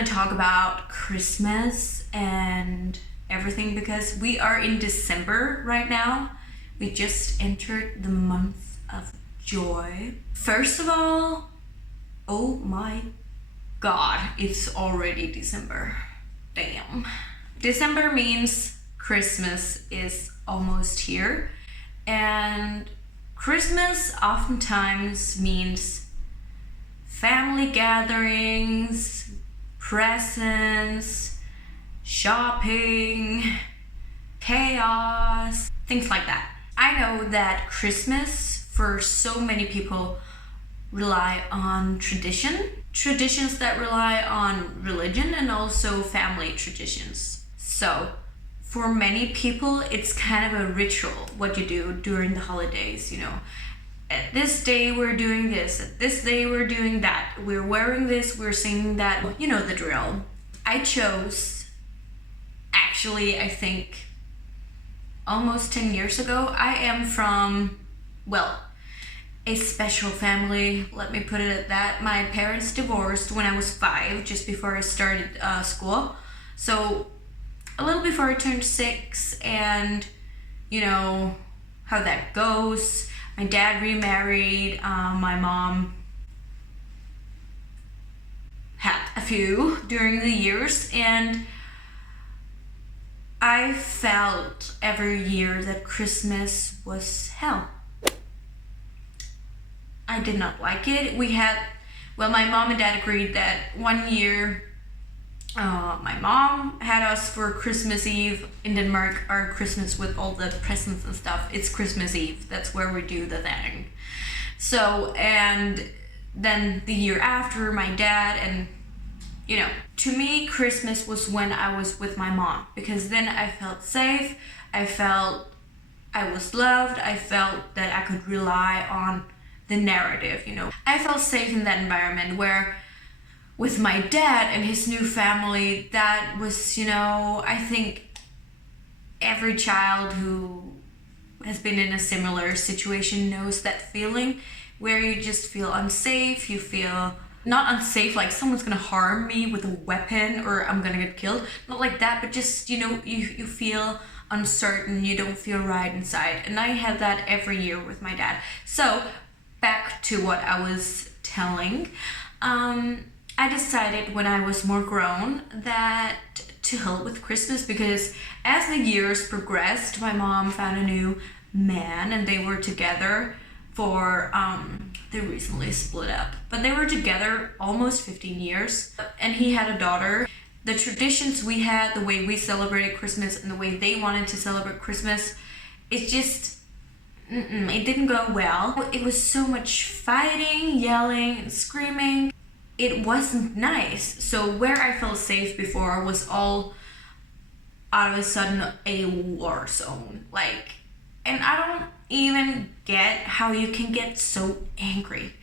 gonna talk about Christmas and everything because we are in December right now. We just entered the month of joy. First of all, oh my god, it's already December. Damn. December means Christmas is almost here, and Christmas oftentimes means family gatherings, presents, shopping, chaos, things like that. I know that Christmas for so many people rely on traditions that rely on religion, and also family traditions. So for many people it's kind of a ritual what you do during the holidays, at this day we're doing this, at this day we're doing that, we're wearing this, we're singing that, you know the drill. I chose, actually I think almost 10 years ago. I am from, a special family, let me put it at that. My parents divorced when I was 5, just before I started school. So a little before I turned 6, and you know how that goes. My dad remarried, my mom had a few during the years, and I felt every year that Christmas was hell. I did not like it. My mom and dad agreed that one year my mom had us for Christmas Eve in Denmark, our Christmas with all the presents and stuff. It's Christmas Eve, that's where we do the thing. So, and then the year after, my dad, and to me, Christmas was when I was with my mom, because then I felt safe, I felt I was loved, I felt that I could rely on the narrative, I felt safe in that environment. Where with my dad and his new family, that was, I think every child who has been in a similar situation knows that feeling where you just feel unsafe. You feel not unsafe like someone's gonna harm me with a weapon or I'm gonna get killed, not like that, but just you feel uncertain, you don't feel right inside. And I had that every year with my dad. So back to what I was telling, I decided when I was more grown that to hell with Christmas, because as the years progressed, my mom found a new man and they were together for, they recently split up, but they were together almost 15 years, and he had a daughter. The traditions we had, the way we celebrated Christmas and the way they wanted to celebrate Christmas, it's just, it didn't go well. It was so much fighting, yelling, and screaming. It wasn't nice. So where I felt safe before was all out of a sudden a war zone. And I don't even get how you can get so angry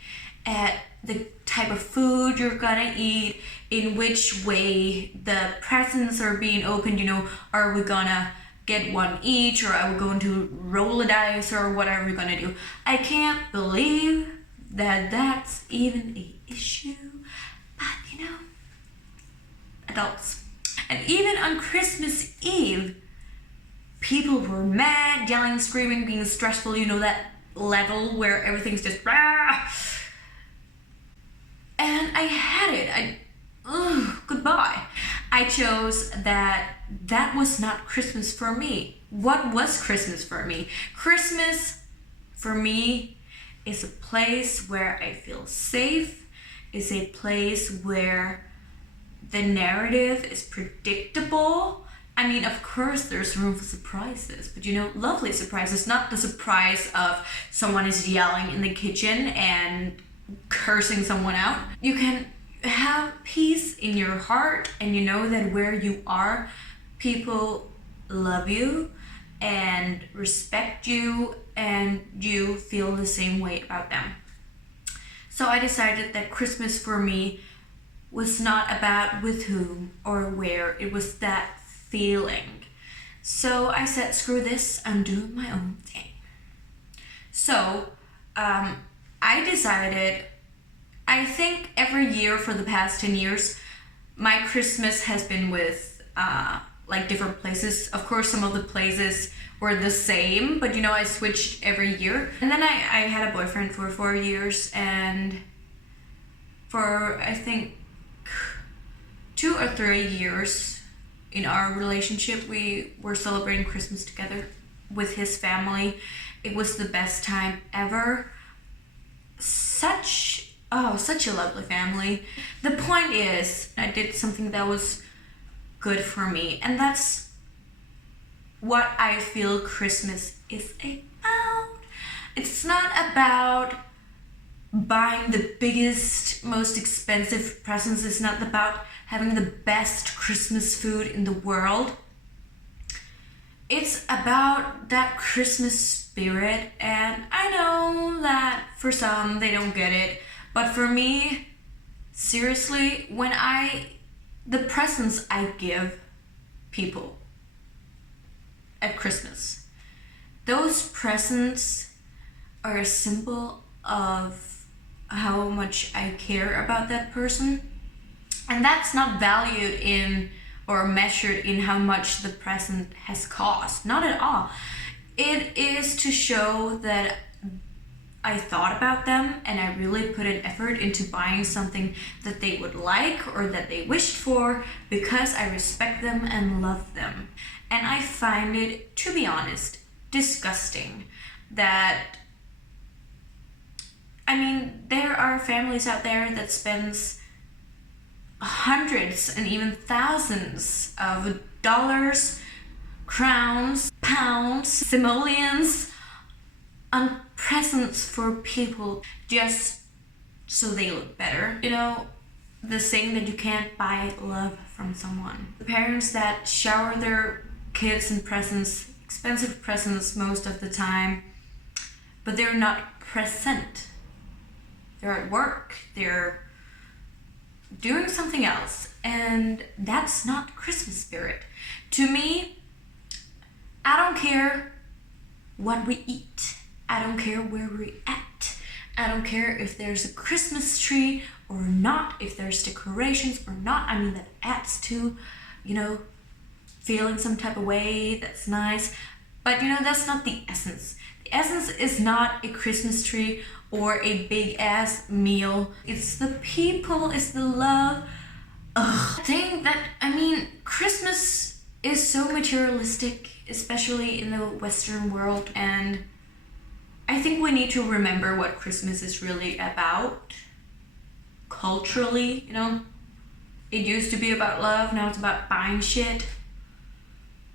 at the type of food you're gonna eat, in which way the presents are being opened. Are we gonna get one each, or are we going to roll a dice, or whatever we're gonna do? I can't believe that that's even a issue. But adults. And even on Christmas Eve, people were mad, yelling, screaming, being stressful, that level where everything's just rah! And I had it. Goodbye. I chose that was not Christmas for me. What was Christmas for me? Christmas for me is a place where I feel safe, is a place where the narrative is predictable. I mean, of course there's room for surprises, but lovely surprises, not the surprise of someone is yelling in the kitchen and cursing someone out. You can have peace in your heart, and that where you are, people love you and respect you, and you feel the same way about them. So I decided that Christmas for me was not about with whom or where, it was that feeling. So I said, screw this, I'm doing my own thing. So I decided, I think every year for the past 10 years, my Christmas has been with like different places. Of course, some of the places were the same, but I switched every year. And then I had a boyfriend for 4 years, and for I think 2 or 3 years in our relationship, we were celebrating Christmas together with his family. It was the best time ever. Such a lovely family. The point is, I did something that was good for me, and that's what I feel Christmas is about. It's not about buying the biggest, most expensive presents. It's not about having the best Christmas food in the world. It's about that Christmas spirit, and I know that for some they don't get it, but for me, seriously, the presents I give people at Christmas, those presents are a symbol of how much I care about that person. And that's not valued in or measured in how much the present has cost. Not at all. It is to show that I thought about them and I really put an effort into buying something that they would like or that they wished for, because I respect them and love them. And I find it, to be honest, disgusting that, there are families out there that spends hundreds and even thousands of dollars, crowns, pounds, simoleons on presents for people just so they look better. The saying that you can't buy love from someone. The parents that shower their kids in presents, expensive presents most of the time, but they're not present. They're at work, they're doing something else, and that's not Christmas spirit. To me, I don't care what we eat. I don't care where we're at. I don't care if there's a Christmas tree or not, if there's decorations or not. That adds to, feeling some type of way. That's nice. But, that's not the essence. The essence is not a Christmas tree or a big ass meal. It's the people, it's the love. I think that, Christmas is so materialistic, especially in the Western world, and I think we need to remember what Christmas is really about. Culturally, it used to be about love, now it's about buying shit.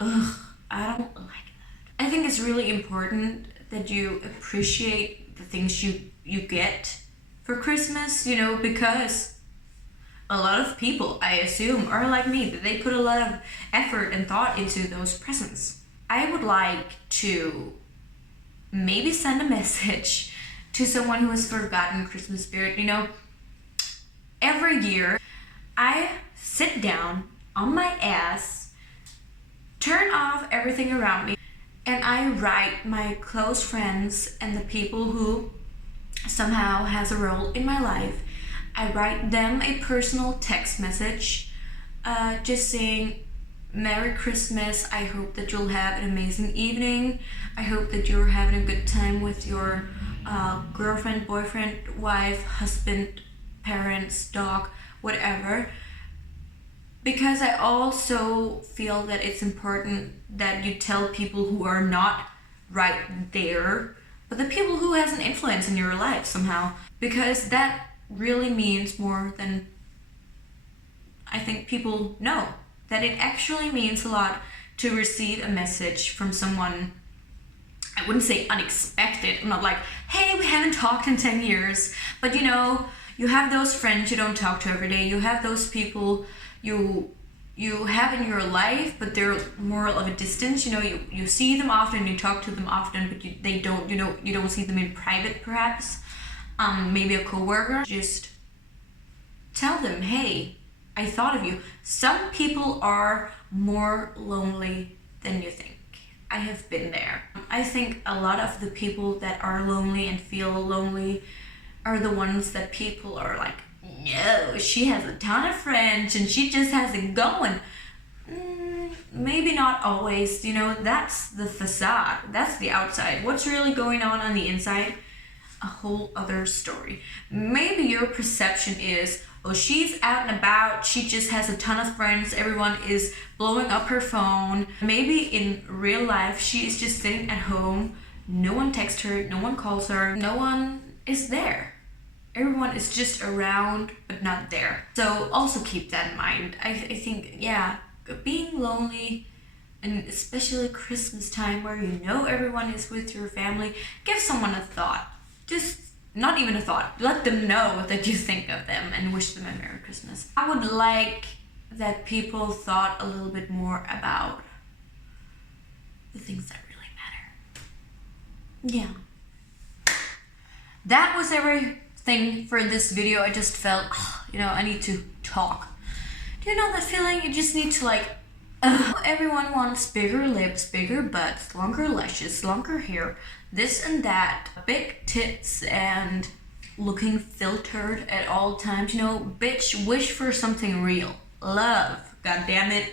I don't like that. I think it's really important that you appreciate the things you get for Christmas, because a lot of people, I assume, are like me, that they put a lot of effort and thought into those presents. I would like to maybe send a message to someone who has forgotten Christmas spirit. Every year I sit down on my ass, turn off everything around me, and I write my close friends and the people who somehow has a role in my life. I write them a personal text message, just saying, Merry Christmas, I hope that you'll have an amazing evening. I hope that you're having a good time with your girlfriend, boyfriend, wife, husband, parents, dog, whatever. Because I also feel that it's important that you tell people who are not right there, but the people who has an influence in your life somehow, because that really means more than I think people know. That it actually means a lot to receive a message from someone, I wouldn't say unexpected. I'm not like, hey, we haven't talked in 10 years. But you have those friends you don't talk to every day. You have those people you have in your life, but they're more of a distance. You see them often, you talk to them often, but you don't see them in private, perhaps. Maybe a coworker. Just tell them, hey, I thought of you. Some people are more lonely than you think. I have been there. I think a lot of the people that are lonely and feel lonely are the ones that people are like, no, she has a ton of friends and she just has it going. Maybe not always, you know, that's the facade, that's the outside. What's really going on the inside? A whole other story. Maybe your perception is, oh, she's out and about, she just has a ton of friends, everyone is blowing up her phone. Maybe in real life, she is just sitting at home, no one texts her, no one calls her, no one is there. Everyone is just around, but not there. So also keep that in mind. I think, yeah, being lonely, and especially Christmas time where you know everyone is with your family, give someone a thought. Just not even a thought. Let them know that you think of them and wish them a Merry Christmas. I would like that people thought a little bit more about the things that really matter. Yeah. That was everything for this video. I just felt, you know, I need to talk. Do you know that feeling? You just need to like, everyone wants bigger lips, bigger butts, longer lashes, longer hair, this and that, big tits, and looking filtered at all times. You know, bitch, wish for something real. Love, god damn it.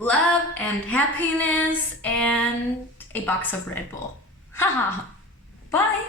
Love and happiness and a box of Red Bull. Haha. Bye.